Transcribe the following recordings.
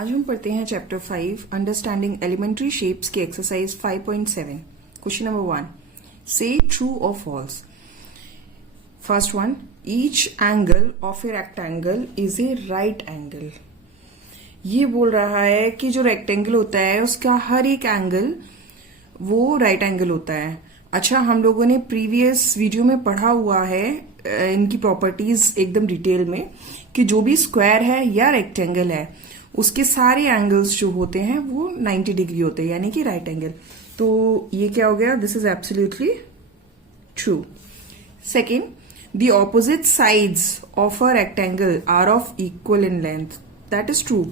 आज हम पढ़ते हैं चैप्टर 5 अंडरस्टैंडिंग एलिमेंट्री शेप्स के एक्सरसाइज 5.7 क्वेश्चन नंबर 1 से ट्रू और false. First one, each angle of a rectangle is a right angle. ये बोल रहा है कि जो रेक्टेंगल होता है उसका हर एक एंगल वो राइट एंगल होता है। अच्छा, हम लोगों ने प्रीवियस वीडियो में पढ़ा हुआ है इनकी प्रॉपर्टीज एकदम डिटेल में कि जो भी स्क्वायर है या रेक्टेंगल है उसके सारे एंगल्स जो होते हैं वो 90 डिग्री होते हैं, यानी कि राइट एंगल। तो ये क्या हो गया? This is absolutely true. Second, the opposite sides of a rectangle are of equal in length. That is true.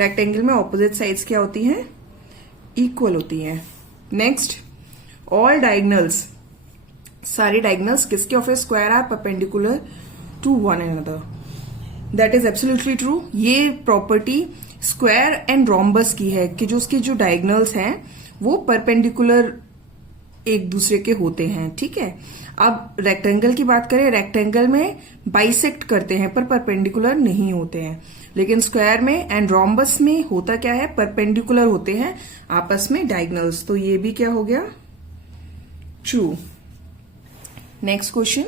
Rectangle में ऑपोजिट साइड्स क्या होती हैं? इक्वल होती हैं। नेक्स्ट, ऑल डायगोनल्स, सारे डायगोनल्स किसके of a square are perpendicular to one another. That is absolutely true. ये property square and rhombus की है कि जो उसके जो डायगोनल्स हैं वो परपेंडिकुलर एक दूसरे के होते हैं। ठीक है। अब रेक्टेंगल की बात करें, रेक्टेंगल में बाइसेक्ट करते हैं पर परपेंडिकुलर नहीं होते हैं, लेकिन स्क्वायर में एंड रोम्बस में होता क्या है? परपेंडिकुलर होते हैं आपस में डायगोनल्स। तो ये भी क्या हो गया? True. Next question,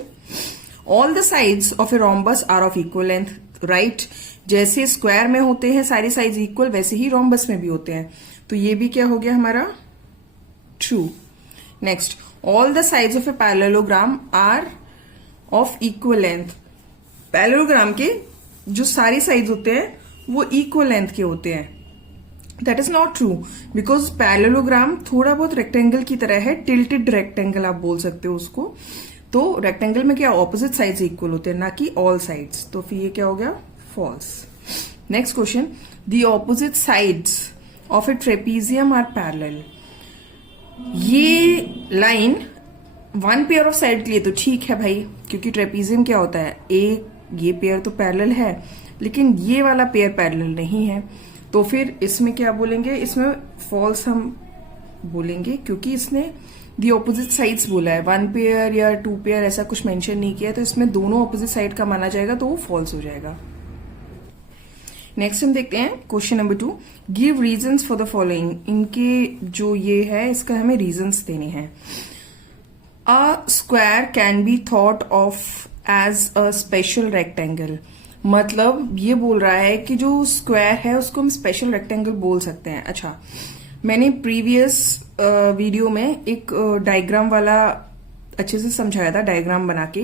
all the sides of a rhombus are of equal length. Right, जैसे स्क्वायर में होते हैं सारे साइड्स इक्वल, वैसे ही रोम्बस में भी होते हैं। तो ये भी क्या हो गया हमारा? True. Next, all the sides of a parallelogram are of equal length. Parallelogram के जो सारे साइड्स होते हैं वो इक्वल लेंथ के होते हैं। That is not true, because parallelogram थोड़ा बहुत रेक्टेंगल की तरह है, टिल्टेड रेक्टेंगल आप बोल सकते हो उसको। तो रेक्टेंगल में क्या ऑपोजिट साइड्स इक्वल होते हैं, ना कि ऑल साइड्स। तो फिर ये क्या हो गया? False. Next question, the opposite sides of a trapezium are parallel. ये line one pair of side के लिए तो ठीक है भाई, क्योंकि ट्रेपीजियम क्या होता है? ये पेयर तो पैरेलल है, लेकिन ये वाला पेयर पैरेलल नहीं है। तो फिर इसमें क्या बोलेंगे? इसमें फॉल्स हम बोलेंगे, क्योंकि इसने दी ऑपोजिट साइड्स बोला है, वन पेयर या टू पेयर ऐसा कुछ मेंशन नहीं किया, तो इसमें दोनों ऑपोजिट साइड का माना जाएगा, तो वो फॉल्स हो जाएगा। नेक्स्ट हम देखते हैं question number 2, give reasons for the following. इनके जो ये है इसका हमें रीजंस देने हैं। A square can be thought of as a special rectangle. मतलब ये बोल रहा है कि जो स्क्वायर है उसको हम स्पेशल रेक्टेंगल बोल सकते हैं। अच्छा, मैंने प्रीवियस वीडियो में एक डायग्राम वाला अच्छे से समझाया था, डायग्राम बना के,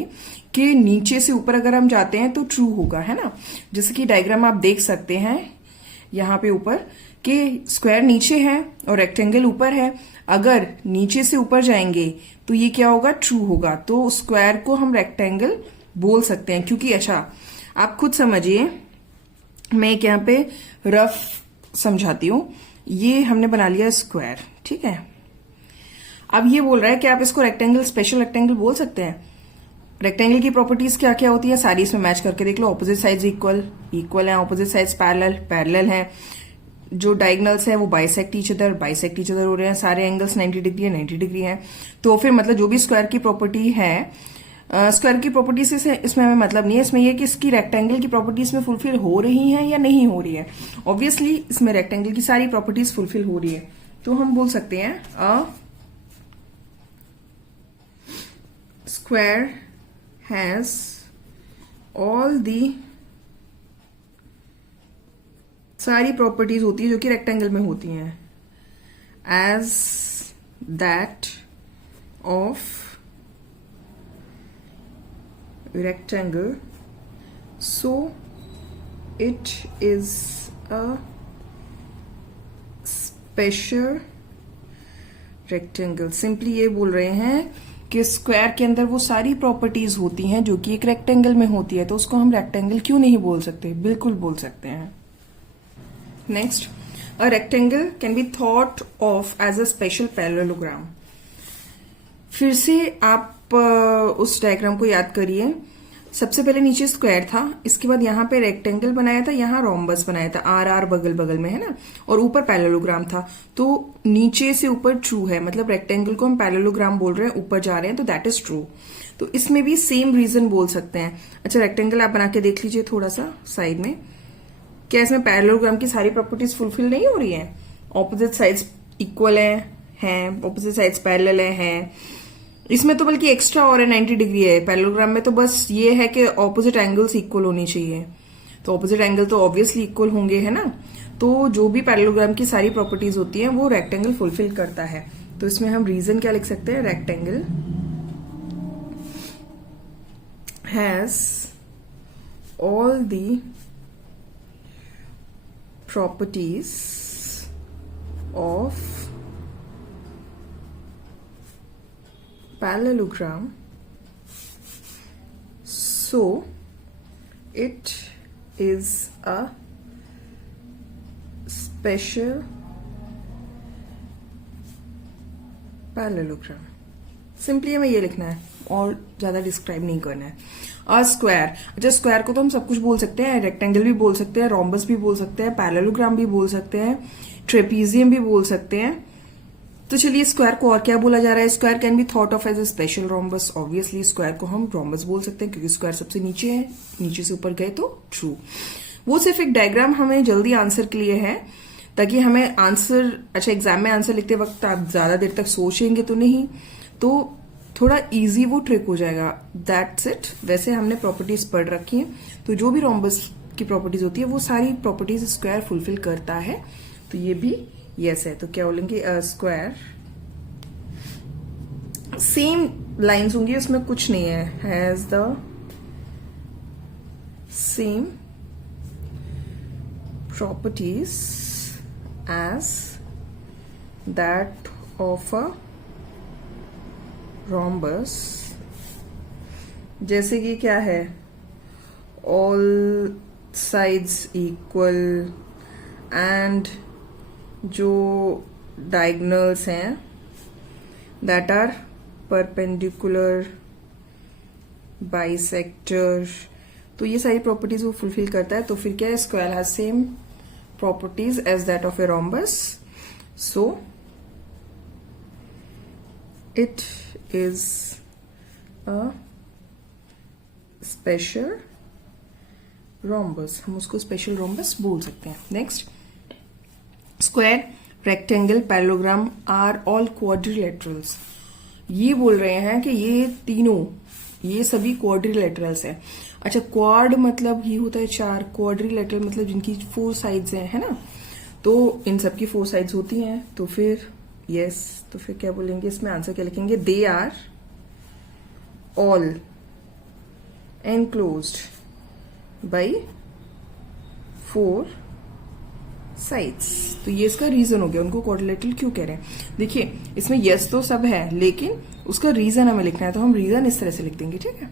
कि नीचे से ऊपर अगर हम जाते हैं तो ट्रू होगा, है ना। जैसे कि डायग्राम आप देख सकते हैं यहाँ पे ऊपर कि स्क्वायर नीचे है और रेक्टेंगल ऊपर है। अगर नीचे से ऊपर जाएंगे तो ये क्या होगा? ट्रू होगा। तो स्क्वायर को हम रेक्टेंगल बोल सकते हैं, क्योंकि अच्छा आप खुद समझिए, मैं एक यहाँ पे रफ समझाती हूँ। ये हमने बना लिया स्क्वायर, ठीक है। अब ये बोल रहा है कि आप इसको रेक्टेंगल, स्पेशल रेक्टेंगल बोल सकते हैं। रेक्टेंगल की प्रॉपर्टीज क्या क्या होती है सारी इसमें मैच करके देख लो। ऑपोजिट साइड्स इक्वल है, ऑपोजिट साइड्स पैरेलल है, जो डायगोनल्स है वो बाइसेक्ट ईच अदर हो रहे हैं, सारे एंगल्स 90 डिग्री हैं। तो फिर मतलब जो भी स्क्वायर की प्रॉपर्टी है, स्क्वायर की प्रॉपर्टी से इसमें हमें मतलब नहीं है, इसमें यह कि इसकी रेक्टेंगल की प्रॉपर्टीज में फुलफिल हो रही हैं या नहीं हो रही है। ऑब्वियसली इसमें रेक्टेंगल की सारी प्रॉपर्टीज फुलफिल हो रही है, तो हम बोल सकते हैं a square has all the, सारी प्रॉपर्टीज होती है जो कि रेक्टेंगल में होती हैं, as that of rectangle, so it is a special rectangle। Simply ये बोल रहे हैं कि स्क्वायर के अंदर वो सारी प्रॉपर्टीज होती हैं जो कि एक रेक्टेंगल में होती है, तो उसको हम रेक्टेंगल क्यों नहीं बोल सकते? बिल्कुल बोल सकते हैं। Next, a rectangle can be thought of as a special parallelogram. फिर से आप उस डायग्राम को याद करिए। सबसे पहले नीचे स्क्वायर था, इसके बाद यहाँ पे रेक्टेंगल बनाया था, यहाँ रोम्बस बनाया था, आर बगल बगल में है ना, और ऊपर पैरेललोग्राम था। तो नीचे से ऊपर ट्रू है, मतलब रेक्टेंगल को हम पैरेललोग्राम बोल रहे हैं, ऊपर जा रहे हैं, तो दैट इज ट्रू। तो इसमें भी सेम रीजन बोल सकते हैं। अच्छा, रेक्टेंगल आप बना के देख लीजिए थोड़ा सा साइड में। क्या इसमें पैरेललोग्राम की सारी प्रॉपर्टीज फुलफिल नहीं हो रही हैं? ऑपोजिट साइड्स इक्वल हैं, ऑपोजिट साइड्स पैरेलल हैं। इसमें तो बल्कि एक्स्ट्रा और है 90 डिग्री है। पैरेललोग्राम में तो बस ये है कि ऑपोजिट एंगल्स इक्वल होनी चाहिए, तो ऑपोजिट एंगल तो ऑब्वियसली इक्वल होंगे, है ना। तो जो भी पैरेललोग्राम की सारी प्रॉपर्टीज होती हैं वो रेक्टेंगल फुलफिल करता है। तो इसमें हम रीजन क्या लिख सकते हैं? Rectangle has all the properties of parallelogram, so it is a special parallelogram. Simply हमें ये लिखना है और ज्यादा डिस्क्राइब नहीं करना है। अ स्क्वायर, अच्छा स्क्वायर को तो हम सब कुछ बोल सकते हैं, रेक्टेंगल भी बोल सकते हैं, रोम्बस भी बोल सकते हैं, पैरेललोग्राम भी बोल सकते हैं, ट्रेपीजियम भी बोल सकते हैं। तो चलिए स्क्वायर को और क्या बोला जा रहा है? Square can be thought of as a special rhombus. Obviously square को हम रोम्बस बोल सकते हैं क्योंकि स्क्वायर सबसे नीचे है, नीचे से ऊपर गए तो ट्रू। वो सिर्फ एक डायग्राम हमें जल्दी आंसर के लिए है, ताकि हमें आंसर, अच्छा एग्जाम में आंसर लिखते वक्त आप ज्यादा देर तक सोचेंगे तो नहीं, तो थोड़ा इजी वो ट्रिक हो जाएगा। That's it. वैसे हमने प्रॉपर्टीज पढ़ रखी हैं, तो जो भी रोम्बस की प्रॉपर्टीज होती है वो सारी प्रॉपर्टीज स्क्वायर फुलफिल करता है। तो ये भी यस है। तो क्या बोलेंगे? स्क्वायर, सेम लाइंस होंगी, उसमें कुछ नहीं है। Has the same properties as that of a rhombus. जैसे कि क्या है? ऑल साइड्स इक्वल एंड जो डायगोनल्स हैं दैट आर परपेंडिकुलर, बाइसेक्टर, तो ये सारी प्रॉपर्टीज वो फुलफिल करता है। तो फिर क्या है? Square has same properties as that of a rhombus, so it is a special rhombus। हम उसको स्पेशल रोम्बस बोल सकते हैं। Next, square, rectangle, parallelogram are all quadrilaterals. ये बोल रहे हैं कि ये तीनों, ये सभी क्वाड्रिलेटरल्स है। अच्छा, क्वाड मतलब ही होता है चार, क्वाड्रिलेटरल मतलब जिनकी 4 साइड्स हैं, है ना। तो इन सबकी 4 साइड्स होती हैं। तो फिर यस, तो फिर क्या बोलेंगे? इसमें आंसर क्या लिखेंगे? They are all enclosed by 4 sides. तो ये इसका रीजन हो गया। उनको क्वाड्रिलेटरल क्यों कह रहे हैं? देखिए इसमें यस तो सब है, लेकिन उसका रीजन हमें लिखना है, तो हम रीजन इस तरह से लिख देंगे, ठीक है।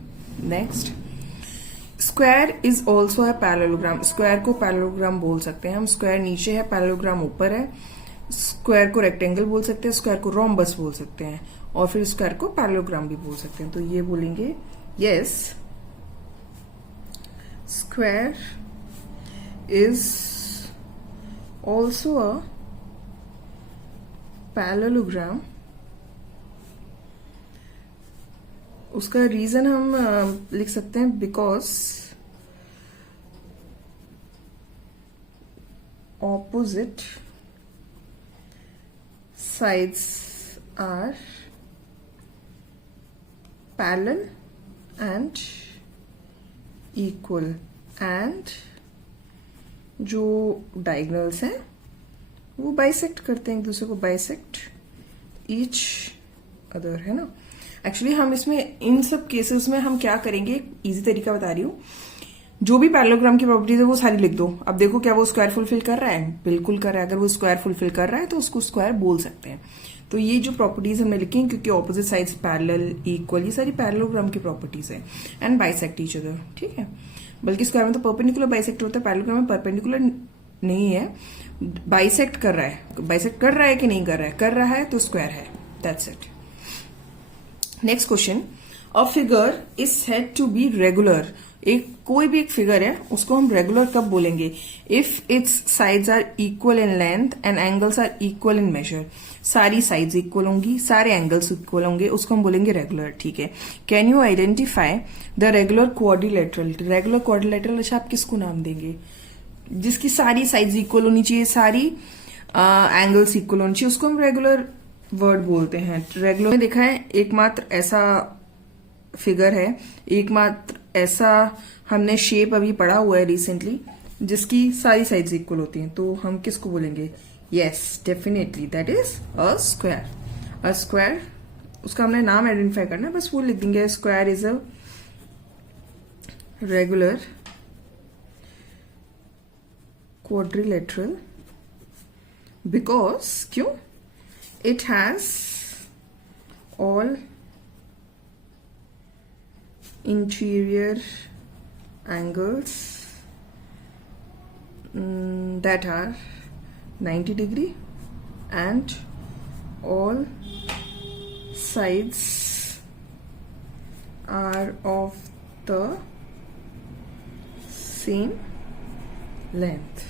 नेक्स्ट, स्क्वायर इज ऑल्सो है पैरेललोग्राम। स्क्वायर को पैरेललोग्राम बोल सकते हैं हम। स्क्वायर नीचे है, पैरेललोग्राम ऊपर है। स्क्वायर को रेक्टेंगल बोल सकते हैं, स्क्वायर को रोम्बस बोल सकते हैं, और फिर स्क्वायर को पैरेललोग्राम भी बोल सकते हैं। तो ये बोलेंगे yes, square is also a parallelogram. उसका रीजन हम लिख सकते हैं because opposite sides are parallel and equal, and जो डायगोनल्स हैं वो बाइसेक्ट करते हैं एक दूसरे को, बाइसेक्ट ईच अदर, है ना। एक्चुअली हम इसमें इन सब केसेस में हम क्या करेंगे, इजी तरीका बता रही हूँ। जो भी पैरेललोग्राम की प्रॉपर्टीज है वो सारी लिख दो। अब देखो क्या वो स्क्वायर फुलफिल कर रहा है? बिल्कुल कर रहा है। अगर वो स्क्वायर फुलफिल कर रहा है तो उसको स्क्वायर बोल सकते हैं। तो ये जो प्रॉपर्टीज हमने लिखी हैं, क्योंकि ऑपोजिट साइड्स पैरेलल, इक्वल, ये सारी पैरेललोग्राम की प्रॉपर्टीज है। एंड बाइसेक्ट ईच अदर, ठीक है। बल्कि स्क्वायर में तो परपेंडिकुलर बाइसेक्ट होता है, पैरेललोग्राम में परपेंडिकुलर नहीं है, बाइसेक्ट कर रहा है। बाइसेक्ट कर रहा है कि नहीं कर रहा है? कर रहा है, तो स्क्वायर है। That's it. Next question, a figure is said to be regular. कोई भी एक फिगर है उसको हम रेगुलर कब बोलेंगे? If its sides are equal in length and angles are equal in measure. सारी साइड्स इक्वल होंगी, सारे एंगल्स इक्वल होंगे, उसको हम बोलेंगे रेगुलर, ठीक है। Can you identify the regular quadrilateral? Regular quadrilateral, अच्छा आप किसको नाम देंगे? जिसकी सारी साइड्स इक्वल होनी चाहिए, सारी एंगल्स इक्वल होनी चाहिए, उसको हम रेगुलर वर्ड बोलते हैं। रेगुलर में देखा है एकमात्र ऐसा फिगर है, एकमात्र ऐसा हमने शेप अभी पढ़ा हुआ है रिसेंटली जिसकी सारी साइड्स इक्वल होती हैं, तो हम किसको बोलेंगे? Yes, definitely that is a square. A square, उसका हमने नाम आइडेंटिफाई करना है, बस वो लिख देंगे। Square is a regular quadrilateral because क्यों? It has all interior angles that are 90 degree and all sides are of the same length।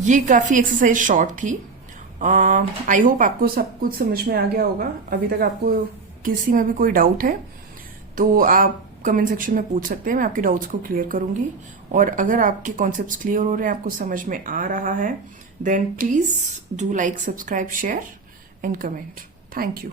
ये काफी एक्सरसाइज शॉर्ट थी। आई होप आपको सब कुछ समझ में आ गया होगा। अभी तक आपको किसी में भी कोई डाउट है तो आप कमेंट सेक्शन में पूछ सकते हैं, मैं आपके डाउट्स को क्लियर करूंगी। और अगर आपके कॉन्सेप्ट्स क्लियर हो रहे हैं, आपको समझ में आ रहा है, then please do like, subscribe, share and comment. Thank you.